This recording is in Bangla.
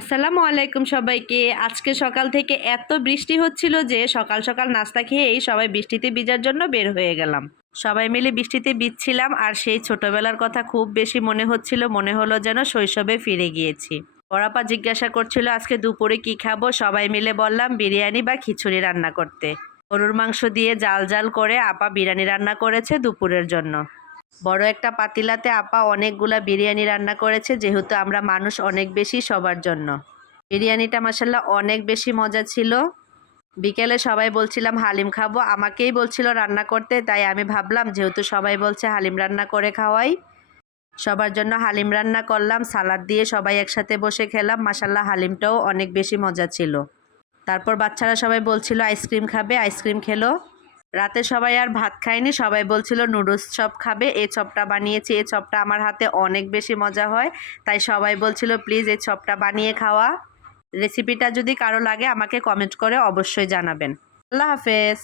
আসসালামু আলাইকুম সবাইকে। আজকে সকাল থেকে এত বৃষ্টি হচ্ছিল যে সকাল সকাল নাস্তা খেয়েই সবাই বৃষ্টিতে ভিজার জন্য বের হয়ে গেলাম। সবাই মিলে বৃষ্টিতে ভিজছিলাম আর সেই ছোটবেলার কথা খুব বেশি মনে হচ্ছিল, মনে হলো যেন শৈশবে ফিরে গিয়েছি। বড় আপা জিজ্ঞাসা করছিল আজকে দুপুরে কি খাবো, সবাই মিলে বললাম বিরিয়ানি বা খিচুড়ি রান্না করতে। গরুর মাংস দিয়ে জাল জাল করে আপা বিরিয়ানি রান্না করেছে দুপুরের জন্য। বড় একটা পাতিলাতে আপা অনেকগুলা বিরিয়ানি রান্না করেছে, যেহেতু আমরা মানুষ অনেক বেশি সবার জন্য। বিরিয়ানিটা মাসাল্লাহ অনেক বেশি মজা ছিল। বিকেলে সবাই বলছিলাম হালিম খাবো, আমাকেই বলছিল রান্না করতে, তাই আমি ভাবলাম যেহেতু সবাই বলছে হালিম রান্না করে খাওয়াই, সবার জন্য হালিম রান্না করলাম। সালাদ দিয়ে সবাই একসাথে বসে খেলাম, মাসাল্লাহ হালিমটাও অনেক বেশি মজা ছিল। তারপর বাচ্চারা সবাই বলছিল আইসক্রিম খাবে, আইসক্রিম খেলো। রাতে সবাই আর ভাত খায়নি, সবাই বলছিল নুডলস চপ খাবে। এই চপটা বানিয়েছি, এই চপটা আমার হাতে অনেক বেশি মজা হয়, তাই সবাই বলছিল প্লিজ এই চপটা বানিয়ে খাওয়া। রেসিপিটা যদি কারো লাগে আমাকে কমেন্ট করে অবশ্যই জানাবেন। আল্লাহ হাফেজ।